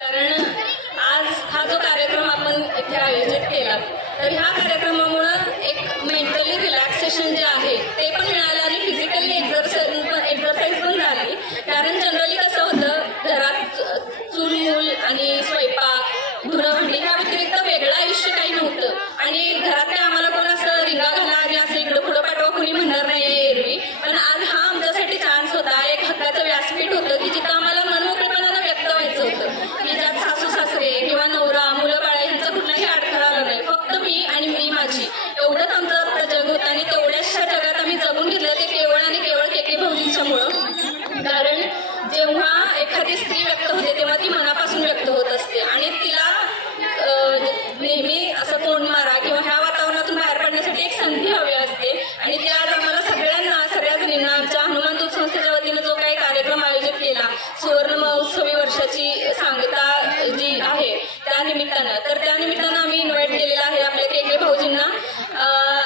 कारण आज हा जो कार्यक्रम आपण इथे आयोजित केला तर ह्या कार्यक्रमामुळे एक मेंटली रिलॅक्सेशन जे आहे ते पण मिळालं आणि फिजिकली एक्झरसाइज पण झाली. कारण जनरली कसं होतं घरात चूल मूल आणि स्वयंपाक धुणं भांडी ह्या व्यतिरिक्त वेगळं आयुष्य काही नव्हतं आणि घरात काय आम्हाला कोण असं रिंगा घाला आणि असं इकडं पुढं पाठवा कोणी म्हणणार नाही एरवी. पण आज हा आमच्यासाठी चान्स होता, एक हक्काचं व्यासपीठ होतं की जिथं आम्हाला मनमोकळेपणानं व्यक्त व्हायचं होतं की ज्यात सासू सासरे किंवा नवरा मुलं बाळा यांचा कुठलाही अडथळा आला नाही. फक्त मी आणि मी माझी एवढंच आमचं जग होतं आणि तेवढ्याशा जगात आम्ही जगून घेतलं ते केवळ आणि केवळ के भाऊजींच्यामुळं. कारण जेव्हा एखादी स्त्री व्यक्त होते तेव्हा ती मनापासून व्यक्त होत असते आणि तिला नेहमी असं तोंड मारा किंवा ह्या वातावरणातून बाहेर पडण्यासाठी एक संधी हवी असते आणि ती आज आम्हाला सगळ्या जणींना आमच्या हनुमान दूत संस्थेच्या वतीनं जो काही कार्यक्रम आयोजित केला सुवर्ण महोत्सवी वर्षाची सांगता जी आहे त्या निमित्तानं आम्ही इन्व्हाइट केलेला आहे आपल्या के भाऊजींना.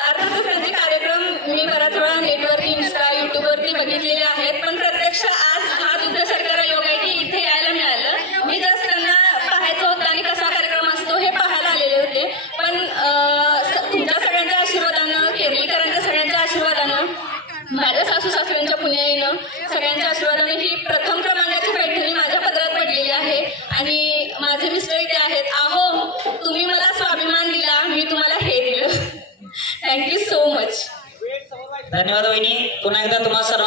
अर्थातच त्यांचे कार्यक्रम मी बऱ्याच वेळा नेटवरती इंस्टा युट्यूबवरती बघितलेले आहेत पण प्रत्यक्ष आज हा दुग्धशर्करा योग आहे की इथे यायला मिळालं. मी जस्ट त्यांना पाहायचं होतं आणि कसा कार्यक्रम असतो हे पाहायला आलेले होते. पण तुमच्या सगळ्यांच्या आशीर्वादानं केरळीकरांच्या सगळ्यांच्या आशीर्वादानं माझ्या सासू सासऱ्यांच्या पुण्याईनं सगळ्यांच्या आशीर्वादाने ही प्रथम क्रमांकाची पैठणी माझ्या पदरात पडलेली आहे आणि माझे मिस्टर इथे आहेत. आहो तुम्ही मला स्वाभिमान दिला, मी तुम्हाला हे दिलं. Thank you so much. धन्यवाद वहिनी. पुन्हा एकदा तुम्हाला सर्व